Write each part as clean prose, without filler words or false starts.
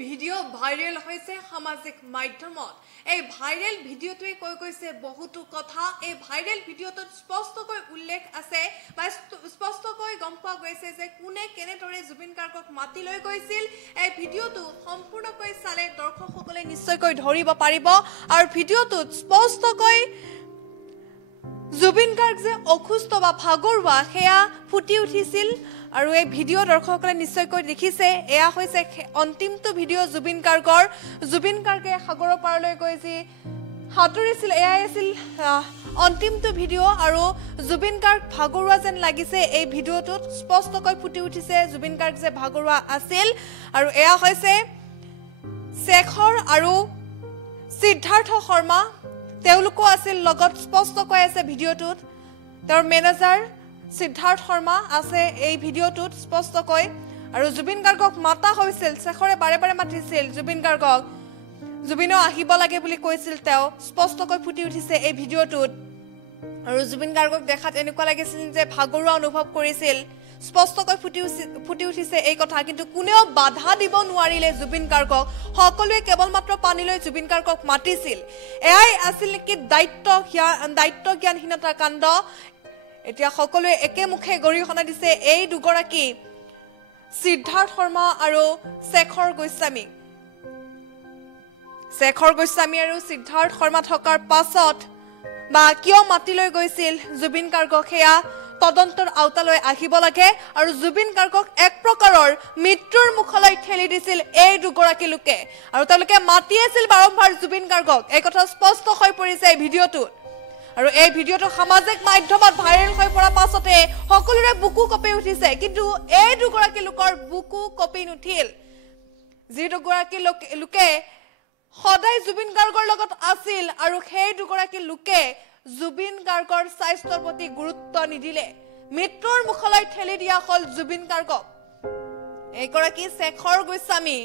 Video viral হৈছে সামাজিক মাধ্যমত এই ভাইৰেল ভিডিওটোৱে কৈ কৈছে বহুতো কথা এই ভাইৰেল ভিডিওটোত স্পষ্টকৈ উল্লেখ আছে বা স্পষ্টকৈ গম পোৱা গৈছে যে কোনে কেনেদৰে জুবিন গাৰ্গক মাতি লৈ গৈছিল এই ভিডিওটো সম্পূৰ্ণকৈ চালে দৰ্শকসকলে নিশ্চয়কৈ ধৰিব পাৰিব আৰু ভিডিওটোত স্পষ্টকৈ জুবিন গাৰ্গ যে অসুস্থ বা ভাগৰুৱা হেয়া ফুটি উঠিছিল আৰু এই ভিডিও দৰ্শকসকলে নিশ্চয়কৈ দেখিছে এয়া হৈছে অন্তিমটো ভিডিও জুবিন গাৰ্গে সাগৰৰ পাৰলৈ গৈ যি হাতুৰিছিল এয়া আছিল অন্তিমটো ভিডিও আৰু জুবিন গাৰ্গ ভাগৰুৱা যেন লাগিছে এই ভিডিওটোত স্পষ্টকৈ ফুটি উঠিছে জুবিন গাৰ্গ যে ভাগৰুৱা আছিল আৰু এয়া হৈছে শেখৰ আৰু সিদ্ধাৰ্থ শৰ্মা তেওঁলোকো আছিল লগত স্পষ্টকৈ আছে ভিডিওটোত তেওঁৰ মেনেজাৰ সিদ্ধাৰ্থ শৰ্মা আছে এই ভিডিওটোত স্পষ্টকৈ আৰু জুবিন গাৰ্গক মাতা হৈছিল শেখৰে বাৰে বাৰে মাতিছিল জুবিন গাৰ্গক জুবিনো আহিব লাগে বুলি কৈছিল তেওঁ স্পষ্টকৈ ফুটি উঠিছে এই ভিডিওটোত আৰু জুবিন গাৰ্গক দেখাত এনেকুৱা লাগিছিল যে ভাগৰুৱা অনুভৱ কৰিছিল স্পষ্টকৈ ফুটি উঠিছে এই কথা কিন্তু কোনেও বাধা দিব নোৱাৰিলে জুবিন গাৰ্গক সকলোৱে কেৱল মাত্ৰ পানী লৈ জুবিন গাৰ্গক মাতিছিল এয়াই আছিল নেকি দায়িত্ব জ্ঞানহীনতাৰ কাণ্ড এতিয়া সকলোৱে একেমুখে গৰিহণা দিছে এই দুগৰাকী সিদ্ধাৰ্থ শৰ্মা আৰু শেখৰ গোস্বামী আৰু সিদ্ধাৰ্থ শৰ্মা থকাৰ পাছত বা কিয় মাতি লৈ গৈছিল জুবিন গাৰ্গক হেয়া তদন্তৰ আওতালৈ আহিব লাগে আৰু জুবিন গাৰ্গক এক প্ৰকাৰৰ মৃত্যুৰ মুখলৈ ঠেলি দিছিল এই দুগৰাকী লোকে আৰু তেওঁলোকে মাতি আছিল বাৰম্বাৰ জুবিন গাৰ্গক এই কথা স্পষ্ট হৈ পৰিছে এই ভিডিওটোত আৰু এই ভিডিওটো সামাজিক মাধ্যমত ভাইৰেল হৈ পৰা পাছতে সকলোৰে বুকু কঁপি উঠিছে কিন্তু এই দুগৰাকী লোকৰ বুকু কঁপি নুঠিল যি দুগৰাকী লোকে সদায় জুবিন গাৰ্গৰ লগত আছিল আৰু সেই দুগৰাকী লোকে জুবিন গাৰ্গৰ স্বাস্থ্যৰ প্ৰতি গুৰুত্ব নিদিলে মৃত্যুৰ মুখলৈ ঠেলি দিয়া হল জুবিন গাৰ্গক এইগৰাকী শেখৰ গোস্বামী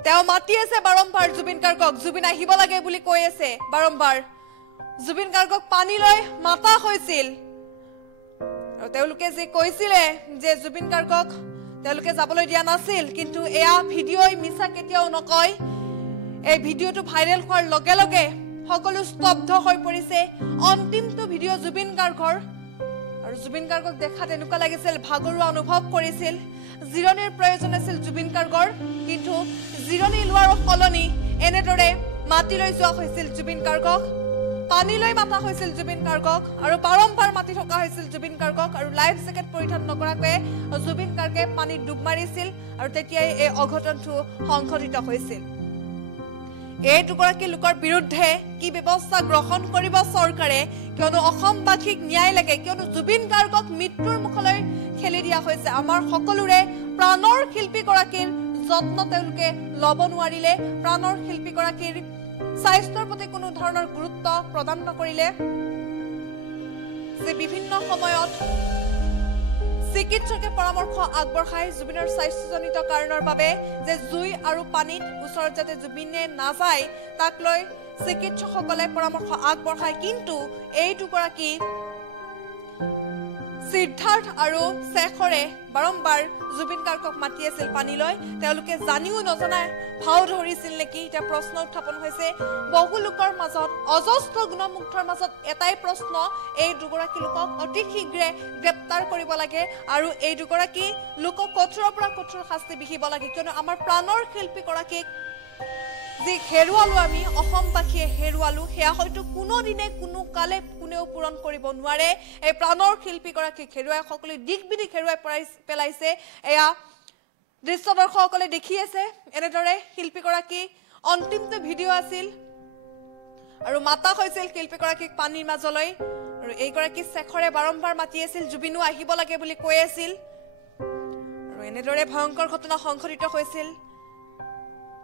তেওঁ মাতি আছে বাৰম্বাৰ জুবিন গাৰ্গক জুবিন আহিব লাগে বুলি কৈ আছে বাৰম্বাৰ জুবিন গাৰ্গক পানী লৈ মাতা হৈছিল আৰু তেওঁলোকে যে কৈছিলে যে জুবিন গাৰ্গক তেওঁলোকে যাবলৈ দিয়া নাছিল কিন্তু এয়া ভিডিঅ'ই মিছা কেতিয়াও নকয় এই ভিডিঅ'টো ভাইৰেল হোৱাৰ লগে লগে সকলো স্তব্ধ হৈ পৰিছে অন্তিমটো ভিডিঅ' জুবিন গাৰ্গৰ আৰু জুবিন গাৰ্গক দেখাত এনেকুৱা লাগিছিল ভাগৰুৱা অনুভৱ কৰিছিল জিৰণিৰ প্ৰয়োজন আছিল জুবিন গাৰ্গৰ কিন্তু জিৰণি লোৱাৰ সলনি এনেদৰে মাতি লৈ যোৱা হৈছিল জুবিন গাৰ্গক পানী লৈ মাতা হৈছিল জুবিন গাৰ্গক আৰু বাৰম্বাৰ মাতি থকা হৈছিল জুবিন গাৰ্গক আৰু লাইফ জেকেট পৰিধান নকৰাকৈ জুবিন গাৰ্গে পানীত ডুব মাৰিছিল আৰু তেতিয়াই এই অঘটনটো সংঘটিত হৈছিল এই দুগৰাকী লোকৰ বিৰুদ্ধে কি ব্যৱস্থা গ্ৰহণ কৰিব চৰকাৰে কিয়নো অসমবাসীক ন্যায় লাগে কিয়নো জুবিন গাৰ্গক মৃত্যুৰ মুখলৈ ঠেলি দিয়া হৈছে আমাৰ সকলোৰে প্ৰাণৰ শিল্পীগৰাকীৰ যত্ন তেওঁলোকে ল'ব নোৱাৰিলে প্ৰাণৰ শিল্পীগৰাকীৰ স্বাস্থ্যৰ প্ৰতি কোনো ধৰণৰ গুৰুত্ব প্ৰদান নকৰিলে যে বিভিন্ন সময়ত চিকিৎসকে পৰামৰ্শ আগবঢ়াই জুবিনৰ স্বাস্থ্যজনিত কাৰণৰ বাবে যে জুই আৰু পানীত ওচৰত যাতে জুবিনে নাযায় তাক লৈ চিকিৎসকসকলে পৰামৰ্শ আগবঢ়ায় কিন্তু এই দুগৰাকী সিদ্ধাৰ্থ আৰু শেখৰে বাৰম্বাৰ জুবিন গাৰ্গক মাতি আছিল পানী লৈ তেওঁলোকে জানিও নজনাই ভাও ধৰিছিল নেকি এতিয়া প্ৰশ্ন উত্থাপন হৈছে বহু লোকৰ মাজত অজস্ৰ গুণমুগ্ধৰ মাজত এটাই প্ৰশ্ন এই দুগৰাকী লোকক অতি শীঘ্ৰে গ্ৰেপ্তাৰ কৰিব লাগে আৰু এই দুগৰাকী লোকক কঠোৰৰ পৰা কঠোৰ শাস্তি বিহিব লাগে কিয়নো আমাৰ প্ৰাণৰ শিল্পীগৰাকীক যি হেৰুৱালো আমি অসমবাসীয়ে হেৰুৱালো সেয়া হয়তো কোনোদিনে কোনো কালে কোনেও পূৰণ কৰিব নোৱাৰে এই প্ৰাণৰ শিল্পীগৰাকীক হেৰুৱাই সকলো দিক বিদিক হেৰুৱাই পেলাইছে এয়া দৃশ্য দৰ্শকসকলে দেখি আছে এনেদৰে শিল্পীগৰাকী অন্তিমটো ভিডিঅ' আছিল আৰু মাতা হৈছিল শিল্পীগৰাকীক পানীৰ মাজলৈ আৰু এইগৰাকী শেখৰে বাৰম্বাৰ মাতি আছিল জুবিনো আহিব লাগে বুলি কৈ আছিল আৰু এনেদৰে ভয়ংকৰ ঘটনা সংঘটিত হৈছিল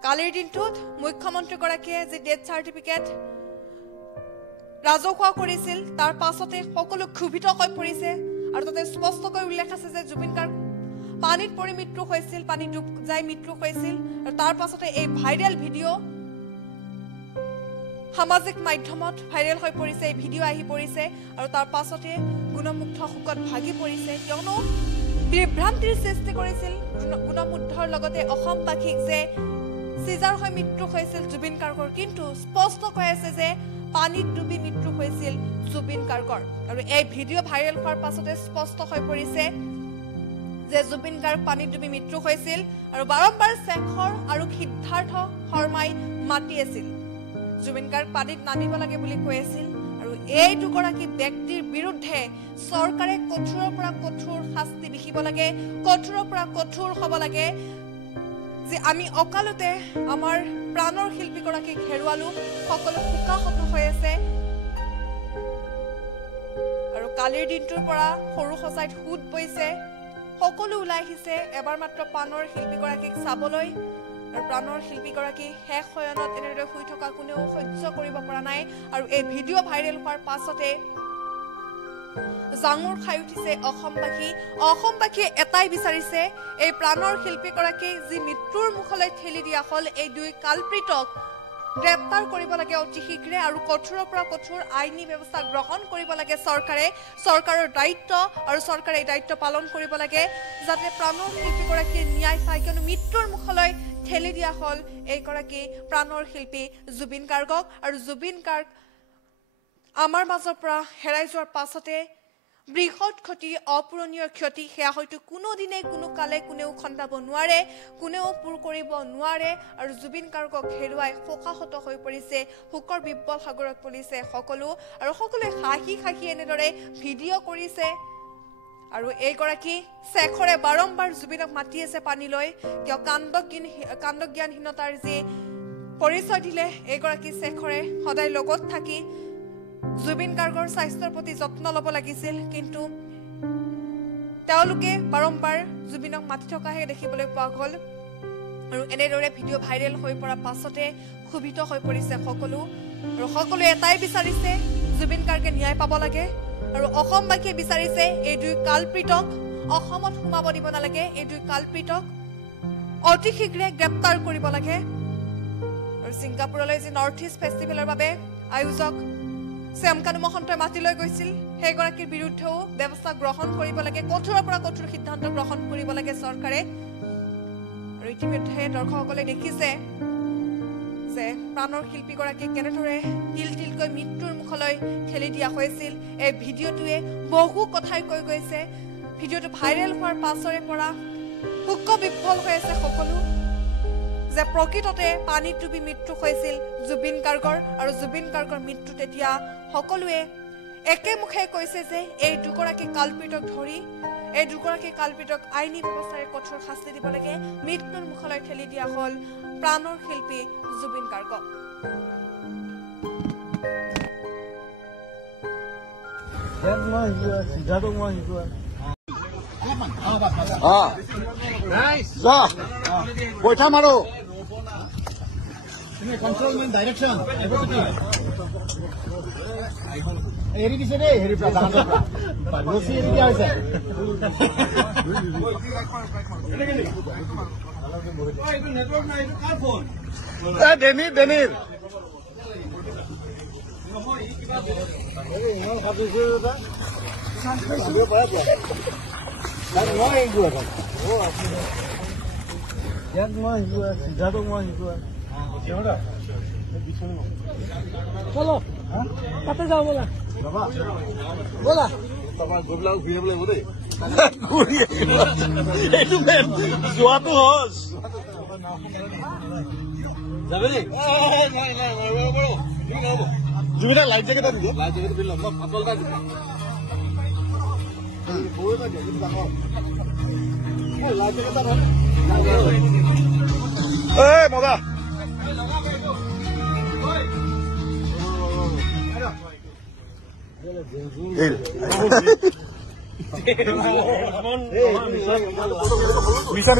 কালিৰ দিনটোত মুখ্যমন্ত্ৰীগৰাকীয়ে যে ডেথ চাৰ্টিফিকেট ৰাজহুৱা কৰিছিল তাৰ পাছতে সকলো ক্ষোভিত হৈ পৰিছে আৰু তাতে স্পষ্টকৈ উল্লেখ আছে যে জুবিন গাৰ্গ পানীত পৰি মৃত্যু হৈছিল পানী ডুব যাই মৃত্যু হৈছিল আৰু তাৰ পাছতে এই ভাইৰেল ভিডিঅ' সামাজিক মাধ্যমত ভাইৰেল হৈ পৰিছে এই ভিডিঅ' আহি পৰিছে আৰু তাৰ পাছতে গুণমুগ্ধ শোকত ভাগি পৰিছে কিয়নো বিভ্ৰান্তিৰ সৃষ্টি কৰিছিল গুণমুগ্ধৰ লগতে অসমবাসীক যে চিজাৰ হৈ মৃত্যু হৈছিল জুবিন গাৰ্গৰ, কিন্তু স্পষ্ট কৈ আছে যে পানীত ডুবি মৃত্যু হৈছিল জুবিন গাৰ্গৰ। আৰু এই ভিডিঅ' ভাইৰেল হোৱাৰ পাছতে স্পষ্ট হৈ পৰিছে যে জুবিন গাৰ্গ পানীত ডুবি মৃত্যু হৈছিল আৰু বাৰম্বাৰ শেখৰ আৰু সিদ্ধাৰ্থ শৰ্মাই মাতি আছিল জুবিন গাৰ্গ পানীত নামিব লাগে বুলি কৈ আছিল। আৰু এই দুগৰাকী ব্যক্তিৰ বিৰুদ্ধে চৰকাৰে কঠোৰৰ পৰা কঠোৰ শাস্তি বিহিব লাগে, কঠোৰৰ পৰা কঠোৰ হ'ব লাগে যে আমি অকালতে আমাৰ প্ৰাণৰ শিল্পীগৰাকীক হেৰুৱালো, সকলো শোকাহত হৈ আছে। আৰু কালিৰ দিনটোৰ পৰা সৰু সজাইত সুত বৈছে, সকলো ওলাই আহিছে এবাৰ মাত্ৰ প্ৰাণৰ শিল্পীগৰাকীক চাবলৈ। আৰু প্ৰাণৰ শিল্পীগৰাকী শেষ শয়নত এনেদৰে শুই থকা কোনেও সহ্য কৰিব পৰা নাই। আৰু এই ভিডিঅ' ভাইৰেল হোৱাৰ পাছতে জাঙুৰ খাই উঠিছে অসমবাসীয়ে এটাই বিচাৰিছে এই প্ৰাণৰ শিল্পীগৰাকী যি মৃত্যুৰ মুখলৈ ঠেলি দিয়া হ'ল, এই দুই কালপ্ৰিতক গ্ৰেপ্তাৰ কৰিব লাগে অতি শীঘ্ৰে আৰু কঠোৰৰ পৰা কঠোৰ আইনী ব্যৱস্থা গ্ৰহণ কৰিব লাগে চৰকাৰৰ দায়িত্ব। আৰু চৰকাৰে এই দায়িত্ব পালন কৰিব লাগে যাতে প্ৰাণৰ শিল্পীগৰাকীয়ে ন্যায় পায়, কিয়নো মৃত্যুৰ মুখলৈ ঠেলি দিয়া হ'ল এইগৰাকী প্ৰাণৰ শিল্পী জুবিন গাৰ্গক। আৰু জুবিন গাৰ্গ আমাৰ মাজৰ পৰা হেৰাই যোৱাৰ পাছতে বৃহৎ ক্ষতি, অপূৰণীয় ক্ষতি, সেয়া হয়তো কোনোদিনে কোনো কালে কোনেও খন্দাব নোৱাৰে, কোনেও পূৰ কৰিব নোৱাৰে। আৰু জুবিন গাৰ্গক হেৰুৱাই শোকাহত হৈ পৰিছে, শোকৰ বিব্বল সাগৰত পৰিছে সকলো। আৰু সকলোৱে হাঁহি এনেদৰে ভিডিঅ' কৰিছে। আৰু এইগৰাকী শেখৰে বাৰম্বাৰ জুবিনক মাতি আছে পানীলৈ, কিয় কাণ্ডজ্ঞানহীনতাৰ যি পৰিচয় দিলে এইগৰাকী শেখৰে সদায় লগত থাকি জুবিন গাৰ্গৰ স্বাস্থ্যৰ প্ৰতি যত্ন ল'ব লাগিছিল, কিন্তু তেওঁলোকে বাৰম্বাৰ জুবিনক মাতি থকাহে দেখিবলৈ পোৱা গ'ল। আৰু এনেদৰে ভিডিঅ' ভাইৰেল হৈ পৰা পাছতে ক্ষোভিত হৈ পৰিছে সকলো। আৰু সকলোৱে এটাই বিচাৰিছে জুবিন গাৰ্গে ন্যায় পাব লাগে। আৰু অসমবাসীয়ে বিচাৰিছে এই দুই কালপ্ৰিতক অসমত সোমাব দিব নালাগে, এই দুই কালপ্ৰিতক অতি শীঘ্ৰে গ্ৰেপ্তাৰ কৰিব লাগে। আৰু ছিংগাপুৰলৈ যি নৰ্থ ইষ্ট ফেষ্টিভেলৰ বাবে আয়োজক শ্যামকানু মহন্তই মাতি লৈ গৈছিল, সেইগৰাকীৰ বিৰুদ্ধেও ব্যৱস্থা গ্ৰহণ কৰিব লাগে, কঠোৰৰ পৰা কঠোৰ সিদ্ধান্ত গ্ৰহণ কৰিব লাগে চৰকাৰে। আৰু ইতিমধ্যে দৰ্শকসকলে দেখিছে যে প্ৰাণৰ শিল্পীগৰাকীক কেনেদৰে তিলকৈ মৃত্যুৰ মুখলৈ ঠেলি দিয়া হৈছিল। এই ভিডিঅ'টোৱে বহু কথাই কৈ গৈছে। ভিডিঅ'টো ভাইৰেল হোৱাৰ পাছৰে পৰা শোকবিহ্বল হৈ আছে সকলো, যে প্ৰকৃততে পানীত ডুবি মৃত্যু হৈছিল জুবিন গাৰ্গৰ। আৰু জুবিন গাৰ্গৰ মৃত্যু তেতিয়া সকলোৱে একেমুখে কৈছে যে এই দুগৰাকী কালপ্ৰিতক ধৰি এই দুগৰাকী কালপ্ৰিতক আইনী ব্যৱস্থাৰে কঠোৰ শাস্তি দিব লাগে। মৃত্যুৰ মুখলৈ ঠেলি দিয়া হ'ল প্ৰাণৰ শিল্পী জুবিন গাৰ্গক। পইচা মাৰো controlment direction এৰি দিছে দেই হেৰি পৰা ৰচি এৰি দিয়া হৈছে ডেনিৰ চলো তাতে যাও বলা বলা যোৱাটো সহজ জুবিনা লাইফ জেকেট এটা দিব মজা মিছা